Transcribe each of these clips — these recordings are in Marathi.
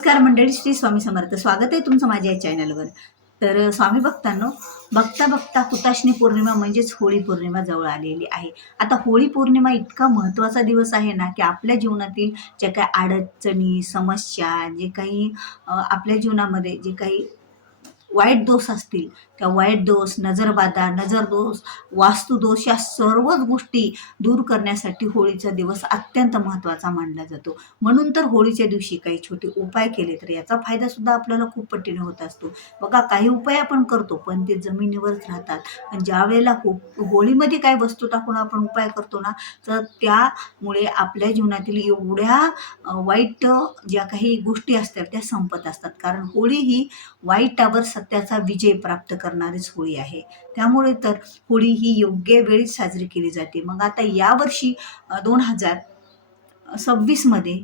नमस्कार मंडळी, श्री स्वामी समर्थ. स्वागत आहे तुमचं माझ्या या चॅनलवर. तर स्वामी भक्तांनो, बघता बघता हुताशनी पौर्णिमा म्हणजेच होळी पौर्णिमा जवळ आलेली आहे. आता होळी पौर्णिमा इतका महत्त्वाचा दिवस आहे ना, की आपल्या जीवनातील ज्या काही अडचणी, समस्या, जे काही आपल्या जीवनामध्ये जे काही वाईट दोष असतील, त्या वाईट दोष, नजरबाधा, नजरदोष, वास्तुदोष या सर्वच गोष्टी दूर करण्यासाठी होळीचा दिवस अत्यंत महत्त्वाचा मानला जातो. म्हणून तर होळीच्या दिवशी काही छोटे उपाय केले तर याचा फायदा सुद्धा आपल्याला खूप पटीने होत असतो. बघा, काही उपाय आपण करतो पण ते जमिनीवरच राहतात. पण ज्यावेळेला होळीमध्ये काही वस्तू टाकून आपण उपाय करतो ना, तर त्यामुळे आपल्या जीवनातील एवढ्या वाईट ज्या काही गोष्टी असतात त्या संपत असतात. कारण होळी ही वाईटावर सत्याचा विजय प्राप्त करणारीच होळी आहे. त्यामुळे तर होळी ही योग्य वेळीच साजरी केली जाते. मग आता यावर्षी 2026 मध्ये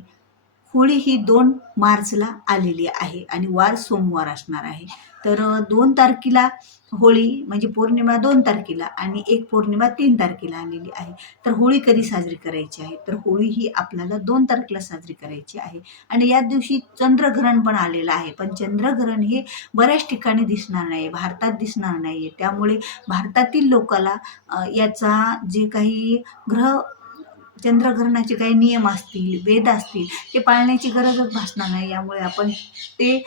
होळी ही 2 मार्चला आलेली आहे आणि वार सोमवार असणार आहे. तर 2 तारखेला होळी म्हणजे पौर्णिमा 2 तारखेला आणि एक पौर्णिमा 3 तारखेला आलेली आहे. तर होळी कधी साजरी करायची आहे? तर होळी ही आपल्याला 2 तारखेला साजरी करायची आहे आणि याच दिवशी चंद्रग्रहण पण आलेलं आहे. पण चंद्रग्रहण हे बऱ्याच ठिकाणी दिसणार नाही, भारतात दिसणार नाही. त्यामुळे भारतातील लोकाला याचा जे काही चंद्रग्रहणाचे काही नियम असतील, वेद असतील, ते पाळण्याची गरजच भासणार नाही. यामुळे आपण ते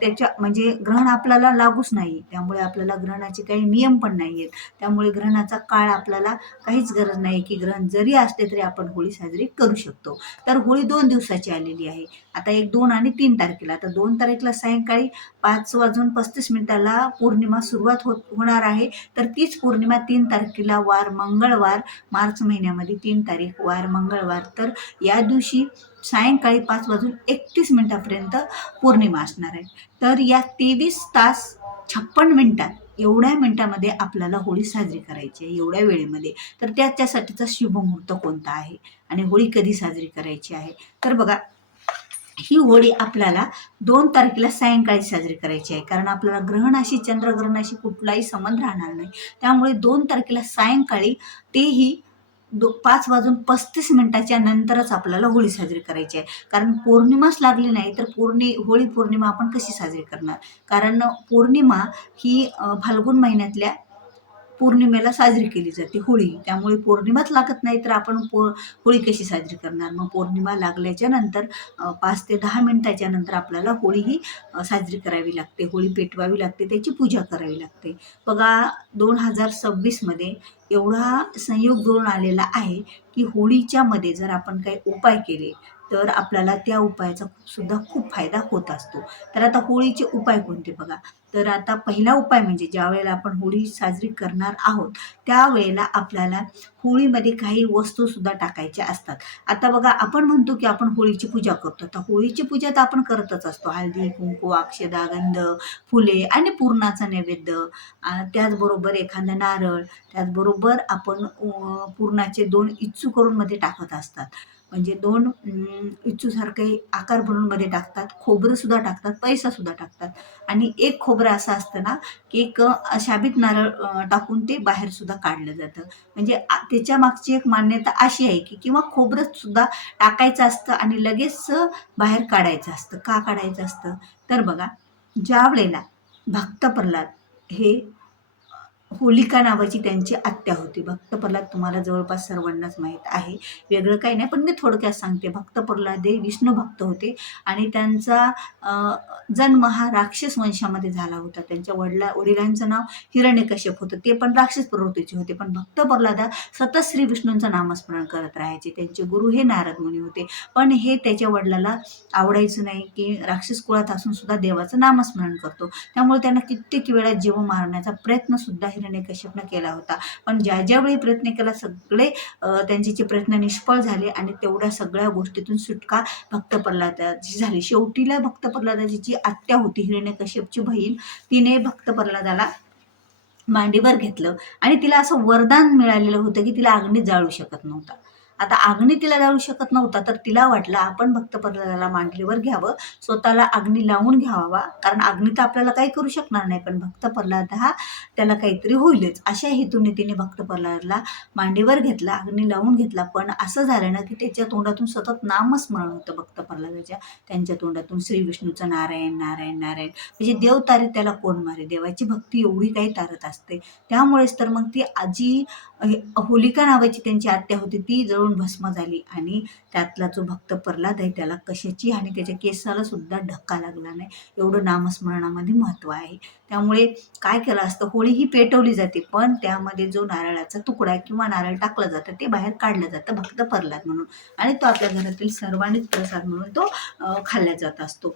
त्याच्या म्हणजे ग्रहण आपल्याला लागूच नाही. त्यामुळे आपल्याला ग्रहणाचे काही नियम पण नाही आहेत. त्यामुळे ग्रहणाचा काळ आपल्याला काहीच गरज नाही, की ग्रहण जरी असले तरी आपण होळी साजरी करू शकतो. तर होळी 2 दिवसाची आलेली आहे. आता 1, 2 आणि 3 तारखेला. आता 2 तारखेला सायंकाळी 5:35 पौर्णिमा सुरुवात होणार आहे. तर तीच पौर्णिमा 3 तारखेला वार मंगळवार, मार्च महिन्यामध्ये 3 तारीख वार मंगळवार. तर या दिवशी सायंकाळी 5:31 पौर्णिमा असणार आहे. तर या 23 तास 56 मिनिटात एवढ्या मिनिटामध्ये आपल्याला होळी साजरी करायची आहे, एवढ्या वेळेमध्ये. तर त्याच्यासाठीचा शुभमुहूर्त कोणता आहे आणि होळी कधी साजरी करायची आहे? तर बघा, ही होळी आपल्याला 2 तारखेला सायंकाळी साजरी करायची आहे. कारण आपल्याला ग्रहणाशी, चंद्रग्रहणाशी कुठलाही संबंध राहणार नाही. त्यामुळे 2 तारखेला सायंकाळी तेही 5:35 नंतरच आपल्याला होळी साजरी करायची आहे. कारण पौर्णिमाच लागली नाही तर होळी पौर्णिमा आपण कशी साजरी करणार? कारण पौर्णिमा ही फाल्गुन महिन्यातल्या पौर्णिमेला साजरी केली जाते होळी. त्यामुळे पौर्णिमाच लागत नाही तर आपण होळी कशी साजरी करणार? मग पौर्णिमा लागल्याच्या नंतर 5 ते 10 मिनिटाच्या नंतर आपल्याला होळी ही साजरी करावी लागते, होळी पेटवावी लागते, त्याची पूजा करावी लागते. बघा, 2026 मध्ये एवढा संयोग जुळून आलेला आहे, की होळीच्या मध्ये जर आपण काही उपाय केले तर आपल्याला त्या उपायाचा सुद्धा खूप फायदा होत असतो. तर आता होळीचे उपाय कोणते बघा? तर आता पहिला उपाय म्हणजे ज्यावेळेला आपण होळी साजरी करणार आहोत, त्यावेळेला आपल्याला होळीमध्ये काही वस्तूसुद्धा टाकायच्या असतात. आता बघा, आपण म्हणतो की आपण होळीची पूजा करतो. तर होळीची पूजा तर आपण करतच असतो. हळदी, कुंकू, अक्षदा, गंध, फुले आणि पुरणाचा नैवेद्य, त्याचबरोबर एखादा नारळ, त्याचबरोबर आपण पुरणाचे 2 इच्चू करून मध्ये टाकत असतात. म्हणजे 2 इच्चूसारखे आकार बनवून मध्ये टाकतात, खोबरंसुद्धा टाकतात, पैसासुद्धा टाकतात आणि एक खोबरं असं असतं ना, की एक शाबीत नारळ टाकून ते बाहेर सुद्धा काढलं जातं. म्हणजे त्याच्या मागची एक मान्यता अशी आहे, की किंवा खोबरं सुद्धा टाकायचं असतं आणि लगेच बाहेर काढायचं असतं. का काढायचं असतं? तर बघा, ज्यावेळेला भक्त प्रल्हाद हे होलिका नावाची त्यांची आत्या होती. भक्त प्रल्हाद तुम्हाला जवळपास सर्वांनाच माहीत आहे. वेगळं काही नाही, पण मी थोडक्यात सांगते. भक्त प्रल्हाद हे विष्णू भक्त होते आणि त्यांचा जन्म हा राक्षस वंशामध्ये झाला होता. त्यांच्या वडिलांचं नाव हिरण्यकश्यप होतं. ते पण राक्षस प्रवृत्तीचे होते. पण भक्त प्रल्हाद सतत श्री विष्णूंचं नामस्मरण करत राहायचे. त्यांचे गुरु हे नारद मुनी होते. पण हे त्याच्या वडिलाला आवडायचं नाही, की राक्षस कुळात असून सुद्धा देवाचं नामस्मरण करतो. त्यामुळे त्यांना कित्येक वेळा जीव मारण्याचा प्रयत्न सुद्धा हिरण्यकश्यपनं केला होता. पण ज्यावेळी प्रयत्न केला, सगळे त्यांचे प्रयत्न निष्फळ झाले आणि तेवढ्या सगळ्या गोष्टीतून सुटका भक्त प्रल्हादाची झाली. शेवटीला भक्त प्रल्हादाची जी आत्या होती, हिरण्यकश्यपची बहीण, तिने भक्त प्रल्हादाला मांडीवर घेतलं आणि तिला असं वरदान मिळालेलं होतं, की तिला अग्नी जाळू शकत नव्हता. आता अग्नी तिला जाळू शकत नव्हता, तर तिला वाटलं आपण भक्त प्रल्हादाला मांडलीवर घ्यावं, स्वतःला अग्नी लावून घ्यावा, कारण अग्नी तर आपल्याला काही करू शकणार नाही, पण भक्त प्रल्हाद हा त्याला काहीतरी होईलच, अशा हेतूने तिने भक्त प्रल्हादला मांडीवर घेतला, अग्नी लावून घेतला. पण असं झालं ना की त्याच्या तोंडातून सतत नामस्मरण होतं भक्त प्रल्हादाच्या. त्यांच्या तोंडातून श्री विष्णूचं नारायण नारायण नारायण, म्हणजे देव तारे त्याला कोण मारे, देवाची भक्ती एवढी काही तारत असते. त्यामुळेच तर मग ती आजी होलिका नावाची त्यांची आत्या होती, ती जळून भस्म झाली. आणि त्यातला जो भक्त प्रल्हाद आहे त्याला कशाची आणि त्याच्या केसाला सुद्धा धक्का लागला नाही, एवढं नामस्मरणामध्ये महत्त्व आहे. त्यामुळे काय केलं असतं, होळी ही पेटवली जाते, पण त्यामध्ये जो नारळाचा तुकडा किंवा नारळ टाकलं जातं ते बाहेर काढलं जातं भक्त प्रल्हाद म्हणून, आणि तो आपल्या घरातील सर्वांनीच प्रसाद म्हणून तो खाल्ला जात असतो.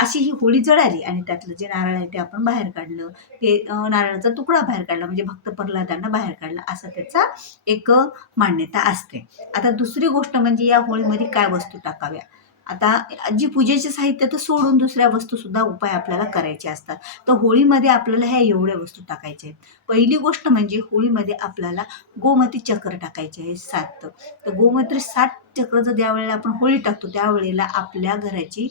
अशी ही होळी जळाली आणि त्यातलं जे नारळ आहे ते आपण बाहेर काढलं, ते नारळाचा तुकडा बाहेर काढला, म्हणजे भक्त प्रल्हादांना बाहेर काढला, असा त्याचा एक मान्यता असते. आता दुसरी गोष्ट म्हणजे या होळीमध्ये काय वस्तू टाकाव्या. आता जी पूजेचे साहित्य तर सोडून दुसऱ्या वस्तू सुद्धा उपाय आपल्याला करायचे असतात. तर होळीमध्ये आपल्याला ह्या एवढ्या वस्तू टाकायच्या आहेत. पहिली गोष्ट म्हणजे होळीमध्ये आपल्याला गोमती चक्र टाकायचे आहे 7. तर गोमती 7 चक्र जर ज्या वेळेला आपण होळी टाकतो त्यावेळेला आपल्या घराची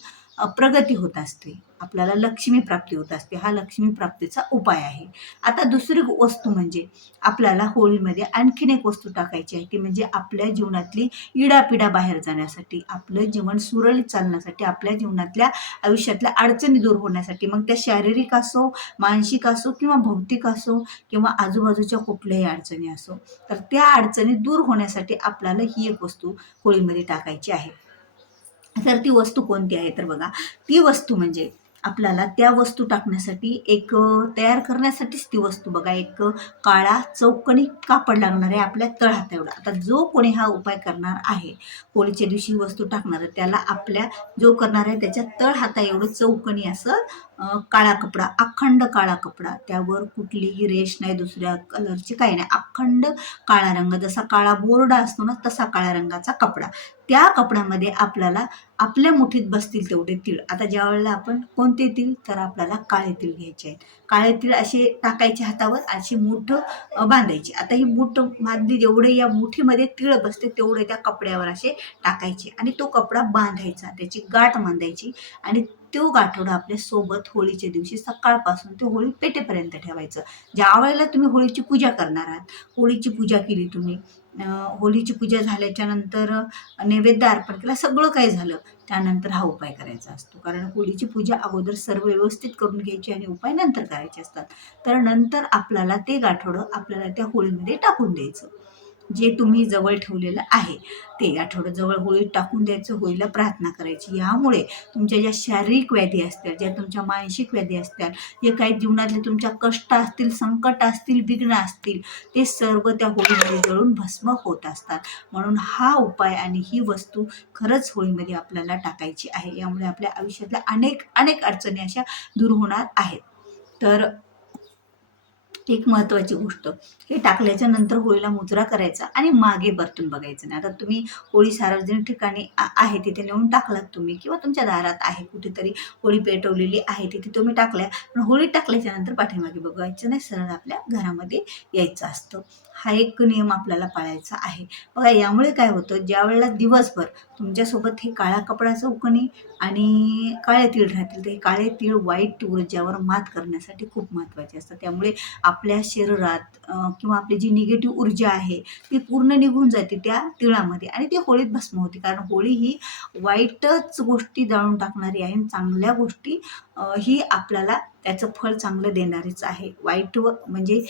प्रगती होत असते, आपल्याला लक्ष्मी प्राप्ती होत असते. हा लक्ष्मी प्राप्तीचा उपाय आहे. आता दुसरी वस्तू म्हणजे आपल्याला होळीमध्ये आणखीन एक वस्तू टाकायची आहे, ती म्हणजे आपल्या जीवनातली इडापिडा बाहेर जाण्यासाठी, आपलं जीवन सुरळीत चालण्यासाठी, आपल्या जीवनातल्या आयुष्यातल्या अडचणी दूर होण्यासाठी, मग त्या शारीरिक असो, मानसिक असो किंवा भौतिक असो किंवा आजूबाजूच्या कुठल्याही अडचणी असो, तर त्या अडचणी दूर होण्यासाठी आपल्याला ही एक वस्तू होळीमध्ये टाकायची आहे. तर ती वस्तू कोणती आहे तर बघा, ती वस्तू म्हणजे आपल्याला त्या वस्तू टाकण्यासाठी एक तयार करण्यासाठीच ती वस्तू बघा, एक काळा चौकणी कापड लागणार आहे आपल्या तळहात एवढा. आता जो कोणी हा उपाय करणार आहे, होळीच्या दिवशी वस्तू टाकणार आहे, त्याला आपल्या जो करणार आहे त्याच्या तळहाता एवढं चौकणी असं काळा कपडा, अखंड काळा कपडा, त्यावर कुठलीही रेष नाही, दुसऱ्या कलरची काही नाही, अखंड काळा रंग, जसा काळा बोर्ड असतो ना तसा काळ्या रंगाचा कपडा. त्या कपड्यामध्ये आपल्याला आपल्या मुठीत बसतील तेवढे तीळ, आता ज्या वेळेला आपण कोणते तीळ तर आपल्याला काळे तीळ घ्यायचे आहेत. काळे तीळ असे टाकायचे हातावर, अशी मूठ बांधायची. आता ही मूठ बांधली, जेवढे या मुठीमध्ये तीळ बसते तेवढे त्या कपड्यावर असे टाकायचे आणि तो कपडा बांधायचा, त्याची गाठ बांधायची आणि तो गाठोडा आपल्या सोबत होळीच्या दिवशी सकाळपासून ते होळी पेटेपर्यंत ठेवायचं. ज्या वेळेला तुम्ही होळीची पूजा करणार आहात, होळीची पूजा केली तुम्ही, होळीची पूजा झाल्याच्या नंतर नैवेद्य अर्पण केला, सगळं काही झालं, त्यानंतर हा उपाय करायचा असतो. कारण होळीची पूजा अगोदर सर्व व्यवस्थित करून घ्यायची आणि उपाय नंतर करायचे असतात. तर नंतर आपल्याला ते गाठोडं आपल्याला त्या होळीमध्ये टाकून द्यायचं, जे तुम्ही जवळ ठेवलेलं आहे ते आठवडं जवळ होळीत टाकून द्यायचं, होळीला प्रार्थना करायची. यामुळे तुमच्या ज्या शारीरिक व्याधी असतील, ज्या तुमच्या मानसिक व्याधी असतील, जे काही जीवनातले तुमच्या कष्ट असतील, संकट असतील, विघ्न असतील, ते सर्व त्या होळीमध्ये जळून भस्म होत असतात. म्हणून हा उपाय आणि ही वस्तू खरंच होळीमध्ये आपल्याला टाकायची आहे. यामुळे आपल्या आयुष्यातल्या अनेक अनेक अडचणी अशा दूर होणार आहेत. तर एक महत्त्वाची गोष्ट, हे टाकल्याच्या नंतर होळीला मुजरा करायचा आणि मागे परतून बघायचं नाही. आता तुम्ही होळी सार्वजनिक ठिकाणी आहे तिथे नेऊन टाकलात तुम्ही, किंवा तुमच्या दारात आहे कुठेतरी होळी पेटवलेली आहे तिथे तुम्ही टाकल्या, पण होळी टाकल्याच्या नंतर पाठीमागे बघायचं नाही, सरळ आपल्या घरामध्ये यायचं असतं. हा एक नियम आपल्याला पाळायचा आहे. बघा, यामुळे काय होतं, ज्या वेळेला दिवसभर तुमच्यासोबत हे काळा कपडा चौकणी आणि काळे तीळ राहतील, तर हे काळे तीळ वाईट ऊर्जावर मात करण्यासाठी खूप महत्त्वाचे असतात. त्यामुळे आपल्या शरीरात किंवा आपली जी निगेटिव्ह ऊर्जा आहे ती पूर्ण निघून जाते त्या तिळामध्ये आणि ती होळीत भस्म होते. कारण होळी ही वाईटच गोष्टी जाळून टाकणारी आहे आणि चांगल्या गोष्टी ही आपल्याला त्याचं फळ चांगलं देणारीच आहे. म्हणजे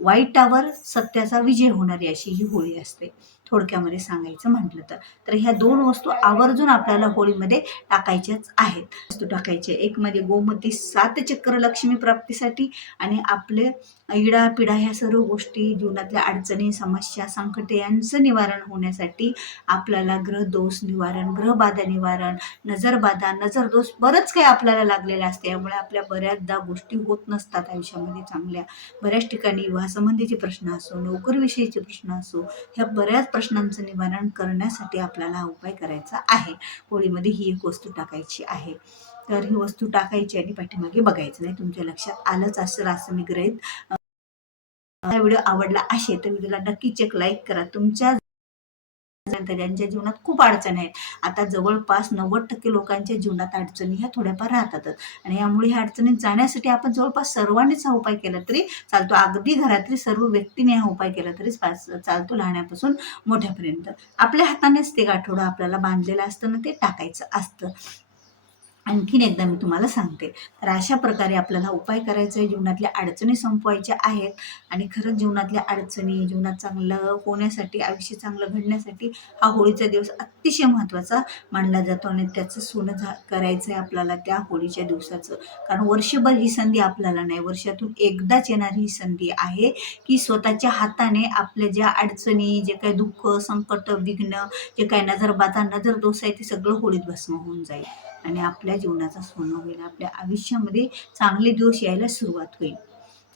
वाईटावर सत्याचा विजय होणारी अशी ही होळी असते, थोडक्यामध्ये सांगायचं म्हटलं तर. तर ह्या 2 वस्तू आवर्जून आपल्याला होळीमध्ये टाकायच्याच आहेत. वस्तू टाकायचे, एक म्हणजे गोमती 7 चक्र लक्ष्मी प्राप्तीसाठी, आणि आपले इडापिडा ह्या सर्व गोष्टी, जीवनातल्या अडचणी, समस्या, संकटे यांचं निवारण होण्यासाठी आपल्याला ग्रहदोष निवारण, ग्रहबाधा निवारण, नजरबाधा, नजरदोष बरंच काही आपल्याला लागलेलं असते. यामुळे आपल्या बऱ्याचदा गोष्टी होत नसतात आयुष्यामध्ये चांगल्या. बऱ्याच ठिकाणी विवाहसंबंधीचे प्रश्न असो, नोकरीविषयीचे प्रश्न असो, ह्या बऱ्याच प्रश्नांचं निवारण करण्यासाठी आपल्याला हा उपाय करायचा आहे. होळीमध्ये ही एक वस्तू टाकायची आहे. तर ही वस्तू टाकायची आणि पाठीमागे बघायचं नाही. तुमच्या लक्षात आलंच असेल असं मी गृहीत. हा व्हिडिओ आवडला असेल तर व्हिडिओला नक्कीच एक लाईक करा. तुमच्या त्यांच्या जीवनात खूप अडचणी आहेत. आता जवळपास 90% लोकांच्या जीवनात अडचणी ह्या थोड्याफार राहतातच आणि यामुळे ह्या अडचणीत जाण्यासाठी आपण जवळपास सर्वांनीच हा उपाय केला तरी चालतो. अगदी घरातली सर्व व्यक्तीने हा उपाय केला तरी चालतो, लहानापासून मोठ्यापर्यंत. आपल्या हातानेच ते गाठोडं आपल्याला बांधलेलं असतं ना, ते टाकायचं असतं. आणखीन एकदा मी तुम्हाला सांगते. तर अशा प्रकारे आपल्याला उपाय करायचा आहे, जीवनातल्या अडचणी संपवायच्या आहेत आणि खरंच जीवनातल्या अडचणी, जीवनात चांगलं होण्यासाठी, आयुष्य चांगलं घडण्यासाठी हा होळीचा दिवस अतिशय महत्त्वाचा मानला जातो आणि त्याचं सोनं करायचं आहे आपल्याला त्या होळीच्या दिवसाचं. कारण वर्षभर ही संधी आपल्याला नाही, वर्षातून एकदाच येणारी ही संधी आहे की स्वतःच्या हाताने आपल्या ज्या अडचणी, जे काही दुःख, संकट, विघ्न, जे काही नजरबाधा, नजर दोष आहे ते सगळं होळीत भस्म होऊन जाईल आणि आपल्या जीवनाचा सोनं होईल. आपल्या आयुष्यामध्ये चांगले दिवस यायला सुरुवात होईल.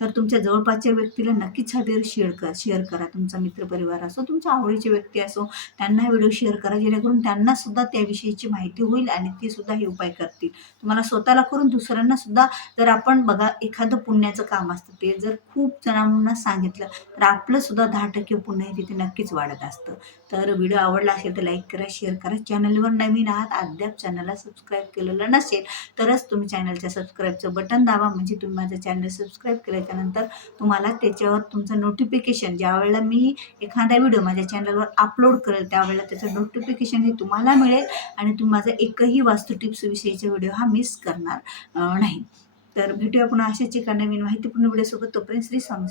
तर तुमच्या जवळपासच्या व्यक्तीला नक्कीच हा व्हिडिओ शेअर करा. तुमचा मित्रपरिवार असो, तुमच्या आवडीचे व्यक्ती असो, त्यांना व्हिडिओ शेअर करा, जेणेकरून त्यांना सुद्धा त्याविषयीची माहिती होईल आणि ते सुद्धा हे उपाय करतील. तुम्हाला स्वतःला करून दुसऱ्यांना सुद्धा, जर आपण बघा एखादं पुण्याचं काम असतं, ते जर खूप जणांना सांगितलं तर आपलं सुद्धा 10% पुण्य आहे तिथे नक्कीच वाढत असतं. तर व्हिडिओ आवडला असेल तर लाईक करा, शेअर करा. चॅनलवर नवीन आहात, अद्याप चॅनलला सबस्क्राईब केलेलं नसेल तरच तुम्ही चॅनलच्या सबस्क्राईबचं बटन दाबा, म्हणजे तुम्ही माझं चॅनल सबस्क्राईब केल्याच्यानंतर तुम्हाला त्याच्यावर तुमचं नोटिफिकेशन, ज्यावेळेला मी एखादा व्हिडिओ माझ्या चॅनलवर अपलोड करेल त्यावेळेला त्याचं नोटिफिकेशन हे तुम्हाला मिळेल आणि तुम्ही माझा एकही वास्तू टिप्स विषयीचा व्हिडिओ हा मिस करणार नाही. तर भेटूया पुन्हा अशाच एका नवीन माहितीपूर्ण व्हिडिओसोबत. तोपर्यंत श्री स्वामी